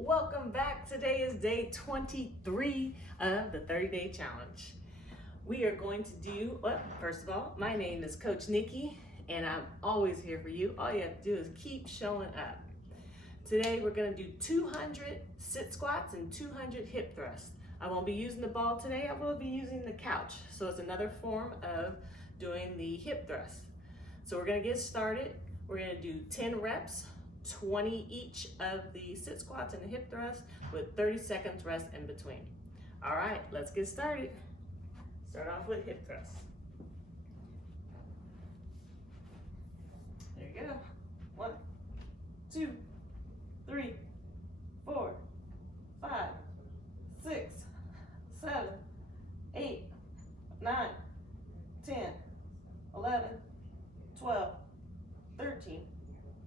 Welcome back. Today is day 23 of the 30-day challenge. We are going to do, well, first of all, my name is Coach Nikki and I'm always here for you. All you have to do is keep showing up. Today we're going to do 200 sit squats and 200 hip thrusts. I won't be using the ball today, I will be using the couch. So it's another form of doing the hip thrust. So we're going to get started. We're going to do 10 reps, 20 each of the sit squats and the hip thrust with 30 seconds rest in between. All right, let's get started. Start off with hip thrust. There you go. 1, 2, 3, 4, 5, 6, 7, 8, 9, 10, 11, 12, 13,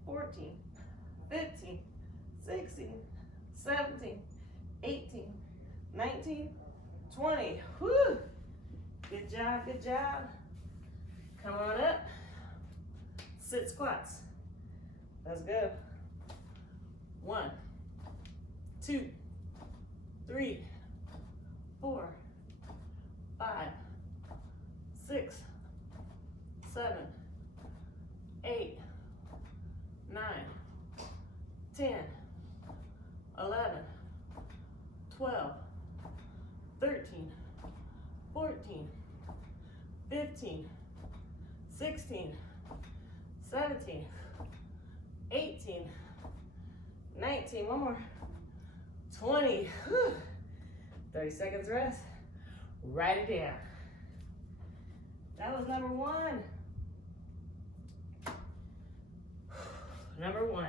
14, 15, 16, 17, 18, 19, 20. Whew! Good job, good job. Come on up. Sit squats. Let's go. 1, 2, 3, 4, 5, 6, 7, 8, 9, 10, 11, 12, 13, 14, 15, 16, 17, 18, 19, one more, 20. Whew. 30 seconds rest. Write it down. That was number 1. Number 1.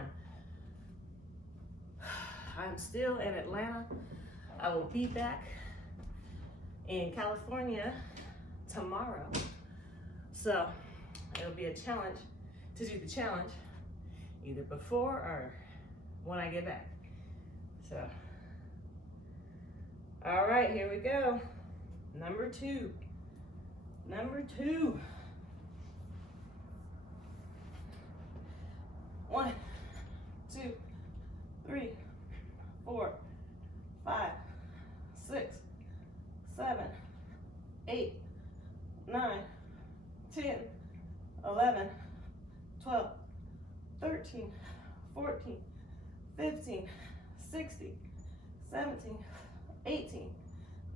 I'm still in Atlanta. I will be back in California tomorrow. So it'll be a challenge to do the challenge either before or when I get back. So, all right, here we go. Number 2. Number 2. 1, 2, 3, 4, 5, 6, 7, 8, 9, 10, 11, 12, 13, 14, 15, 16, 17, 18,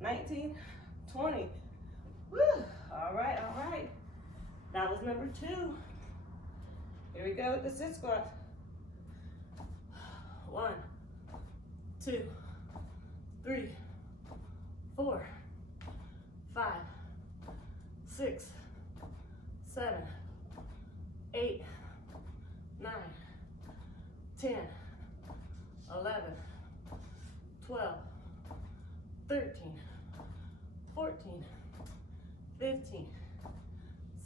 19, 20. Woo! All right, all right. That was number 2. Here we go with the sit squat. 1, 2, 3, 4, 5, 6, 7, 8, 9, 10, 11, 12, 13, 14, 15,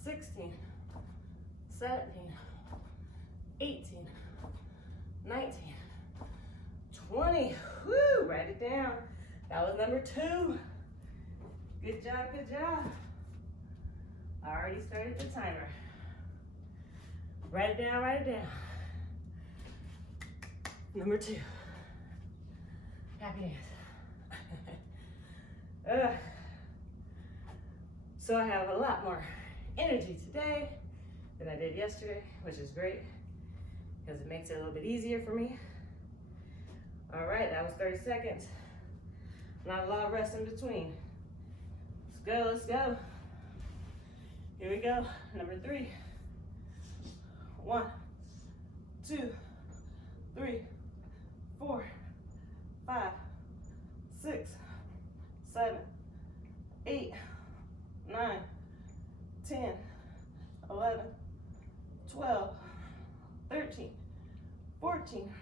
16, 17, 18, 19, 20. Woo! Write it down. That was number 2. Good job, good job. I already started the timer. Write it down, write it down. Number 2. Happy dance. So I have a lot more energy today than I did yesterday, which is great because it makes it a little bit easier for me. All right, that was 30 seconds. Not a lot of rest in between. Let's go, let's go. Here we go, number 3. 1, 2, 3, 4, 5, 6, 7, 8, 9, 10, 11, 12, 13, 14,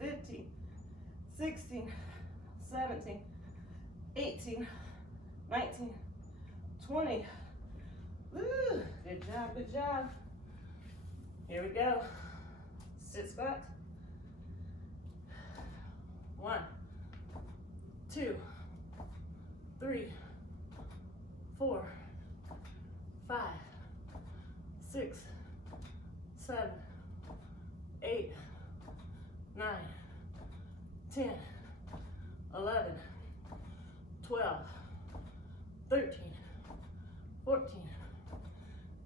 15, 16, 17, 18, 19, 20. Woo! Good job, good job. Here we go. Sit squat. 1, 2, 3, 4, 5, 6, 7, 8, 9, 10, 11, 12, 13, 14,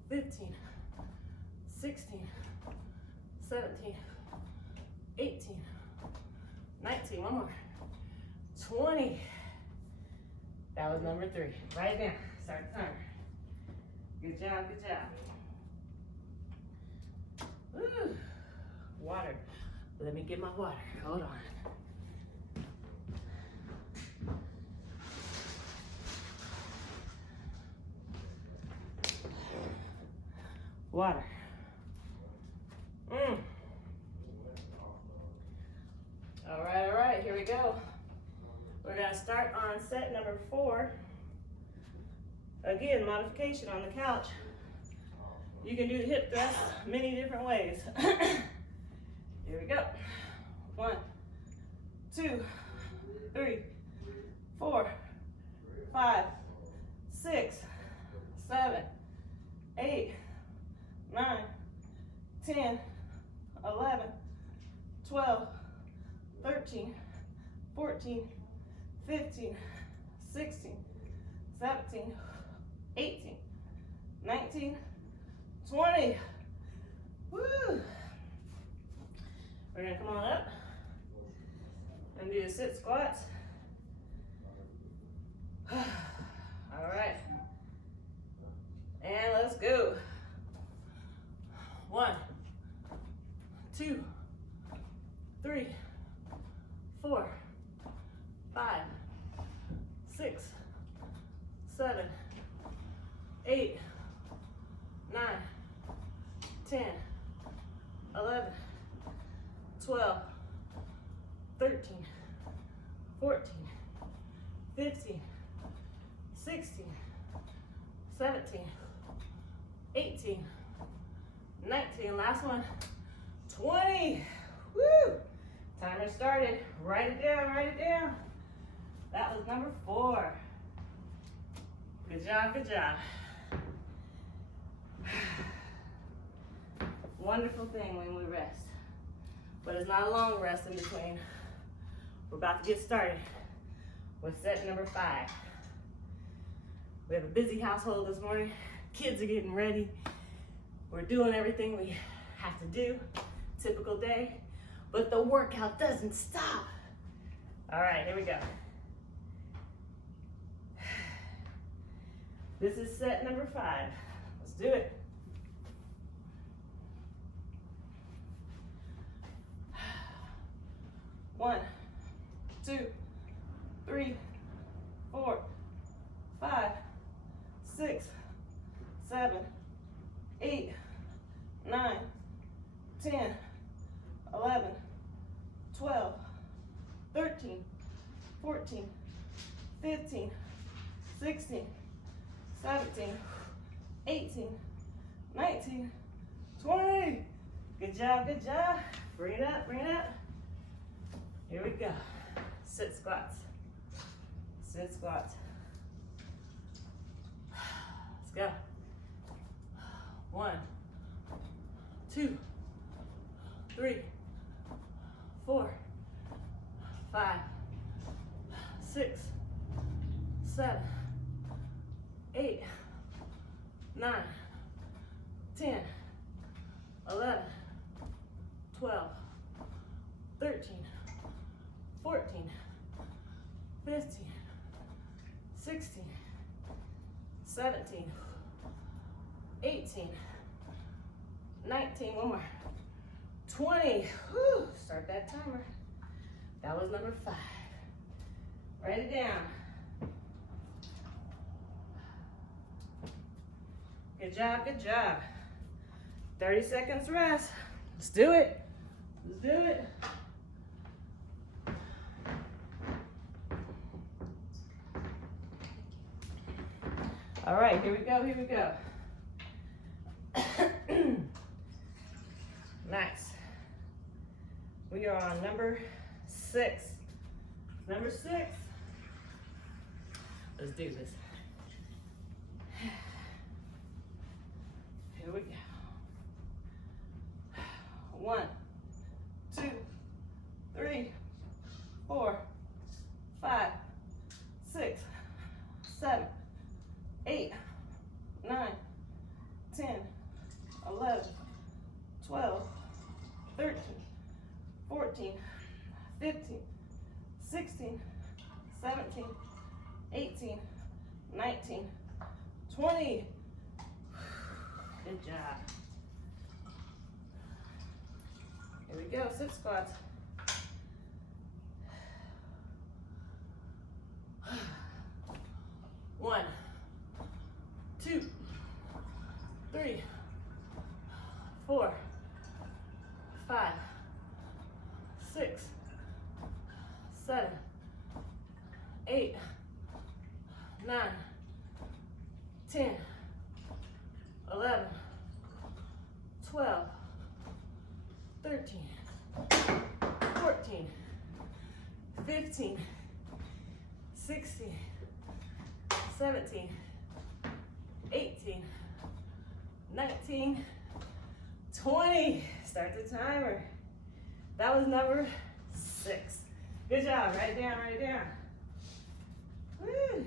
15, 16, 17, 18, 19, one more, 20. That was number 3. Write it down, start the timer. Good job, good job. Woo. Water. Let me get my water. Hold on. Water. All right, here we go. We're gonna start on set number 4. Again, modification on the couch. You can do the hip thrust many different ways. Here we go. 1, 2, 3, 4, 5, 6, 7, 8, 9, 10, 11, 12, 13, 14, 15, 16, 17, 18, 19, 20. Woo! We're gonna come on up and do the sit squats. All right. And let's go. 1, 2, 3, 4, 5, 6, 7, 8, 9, 10, 11, 12, 13, 14, 15, 16, 17, 18, 19, last one, 20. Woo! Timer started. Write it down, write it down. That was number 4. Good job, good job. Wonderful thing when we rest. But it's not a long rest in between. We're about to get started with set number 5. We have a busy household this morning. Kids are getting ready. We're doing everything we have to do. Typical day. But the workout doesn't stop. All right, here we go. This is set number 5. Let's do it. One, 2, 3, 4, 5, 6, 7, 8, 9, 10, 11, 12, 13, 14, 15, 16, 17, 18, 19, 20. Good job, good job. Bring it up, bring it up. Here we go. Sit squats. Sit squats. Let's go. 1, 2, 3, 4, 5, 6, 7, 8, 9, 10, 11, 12, 13, 14, 15, 16, 17, 18, 19, one more, 20. Whew, start that timer. That was number 5. Write it down. Good job, good job. 30 seconds rest. Let's do it. Let's do it. All right, here we go, here we go. Nice. We are on number 6. Number 6. Let's do this. Here we go. 1, 2, 3, 4, 5, 6, 7, 8, 9, 10, 11, 12, 13, 14, 15, 16, 17, 18, 19, 20. Good job. Here we go, sit squats. One, 2, 3, 4, 5, 6, 7, 8, 9, 10, 11, 12, 13, 14, 15, 16, 17, 18, 19, 20. Start the timer. That was number 6. Good job. Write it down, write it down. Woo.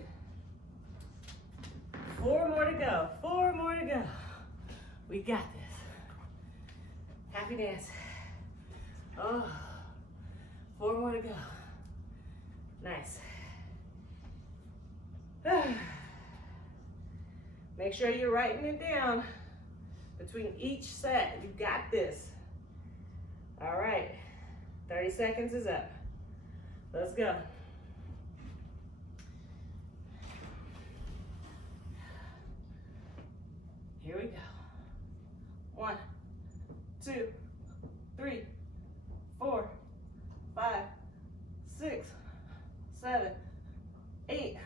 4 more to go. 4 more to go. We got this. Happy dance. Oh, 4 more to go. Nice. Make sure you're writing it down between each set. You got this. All right. 30 seconds is up. Let's go. Here we go. 1, 2, 3, 4, 5, 6, 7, 8,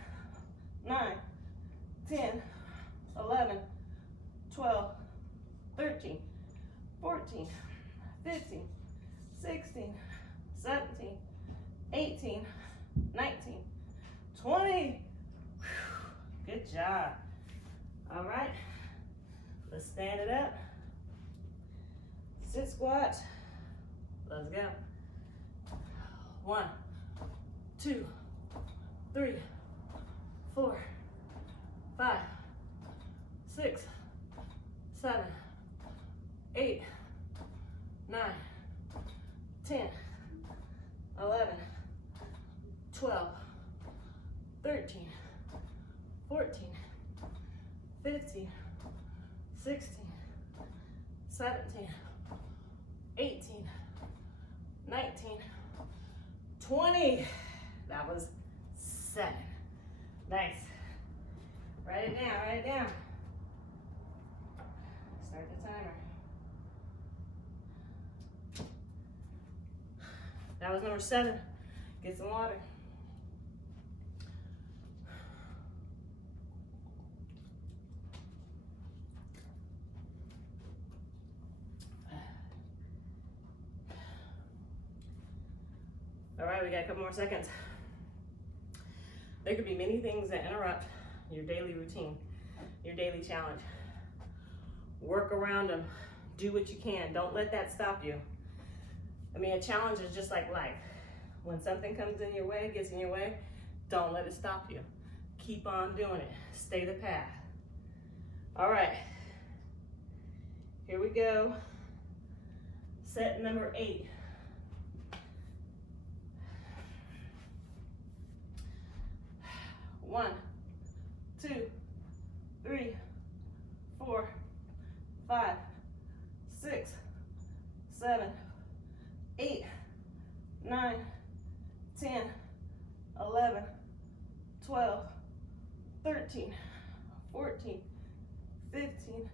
9, 10, 11, 12, 13, 14, 15, 16, 17, 18, 19, 20. Good job. All right. Let's stand it up. Sit squat. Let's go. 1, 2, 3, 4, 5, 6, 7, 8, 9, 10, 11, 12, 13, 14, 15, 16, 17, 18, 19, 20. That was 7. Nice. Write it down, write it down. Start the timer. That was number 7. Get some water. All right, we got a couple more seconds. There could be many things that interrupt your daily routine, your daily challenge. Work around them. Do what you can. Don't let that stop you. I mean, a challenge is just like life. When something comes in your way, gets in your way, don't let it stop you. Keep on doing it. Stay the path. All right. Here we go. Set number 8. One, 2, 3, 4, 5, 6, 7, 8, 9, 10, 11, 12, 13, 14, 15,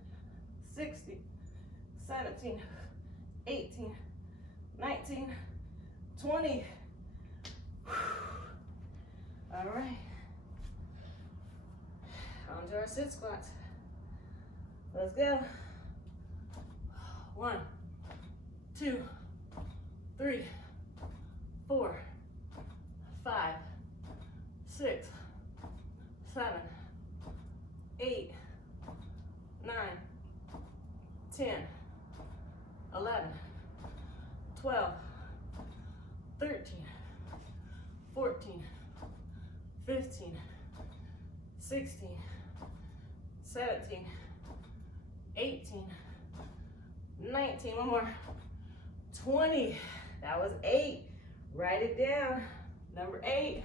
16, 17, 18, 19, 20. All right. On to our sit squats. Let's go. 1, 2, 3, 4, 5, 6, 7, 8, 9, 10, 11, 12, 13, 14, 15, 16, 17, 18, 19, one more, 20. That was 8. Write it down. Number 8.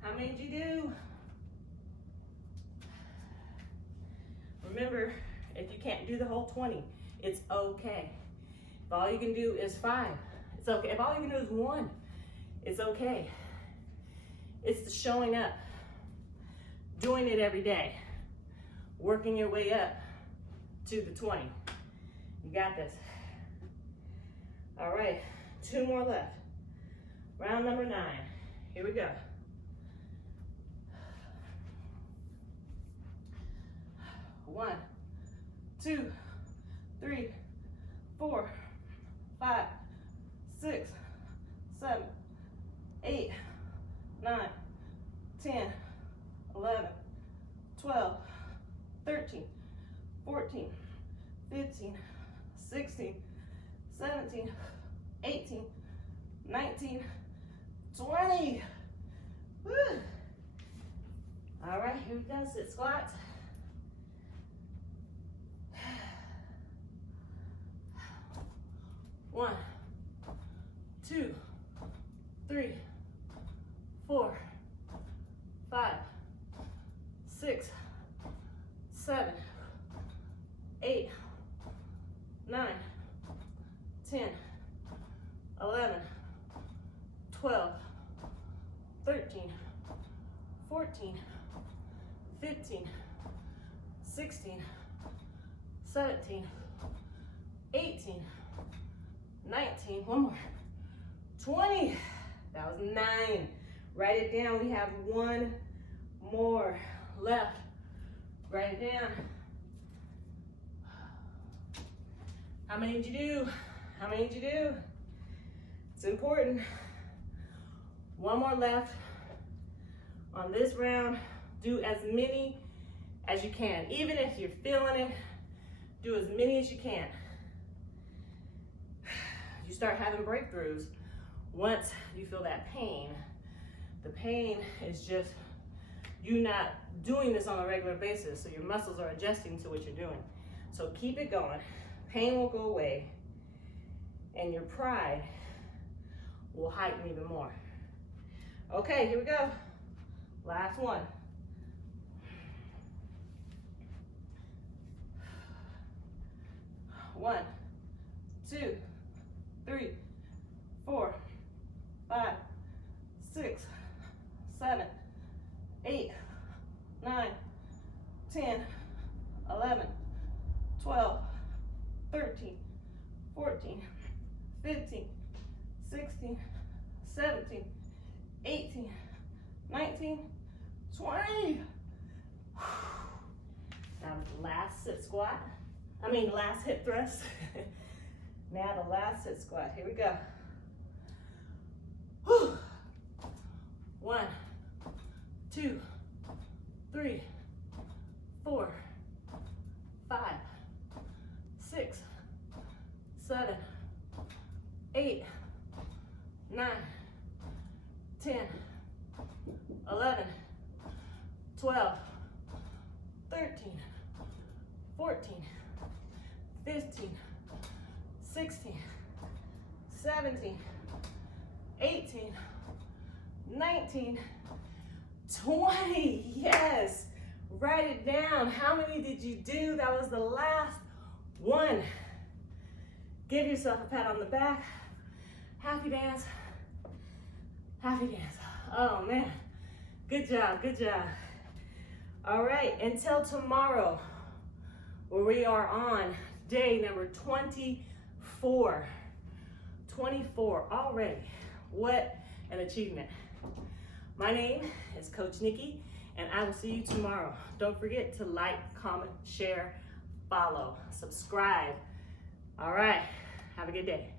How many did you do? Remember, if you can't do the whole 20, it's okay. If all you can do is 5, it's okay. If all you can do is 1, it's okay. It's the showing up, doing it every day, working your way up to the 20. You got this. All right, 2 more left. Round number 9. Here we go. 1, 2, 3, 4, 5, 6, 7, 8, 9, 10, 11, 12, 13, 14, 15, 16, 17, 18, 19, 20. Woo. All right, here we go, sit squats. 1, 2, 3, 4, 5, 6, 7, 8, 9, 10, 11, 12, 13, 14, 15, 16, 17, 18, 19, one more, 20. That was 9. Write it down. We have 1 more left. Write it down. How many did you do? How many did you do? It's important. 1 more left. On this round, do as many as you can. Even if you're feeling it, do as many as you can. You start having breakthroughs once you feel that pain. The pain is just you not doing this on a regular basis, so your muscles are adjusting to what you're doing. So keep it going. Pain will go away, and your pride will heighten even more. Okay, here we go. Last one. 1, 2, 3, 4, 5, 6, 7, 8, 9, 10, 11, 12, 13, 14, 15, 16, 17, 18, 19, 20. That was the last sit squat. Last hip thrust. Now the last sit squat. Here we go. Whew. 1, 2, 3, 4, 5, 6, 7, 8, 9, 10, 11, 12, 13, 14, 15, 16, 17, 18, 19, 20. Yes. Write it down. How many did you do? That was the last one. Give yourself a pat on the back. Happy dance. Happy dance. Oh man. Good job. Good job. All right. Until tomorrow, where we are on day number 24. 24 already. What an achievement. My name is Coach Nikki, and I will see you tomorrow. Don't forget to like, comment, share, follow, subscribe. All right. Have a good day.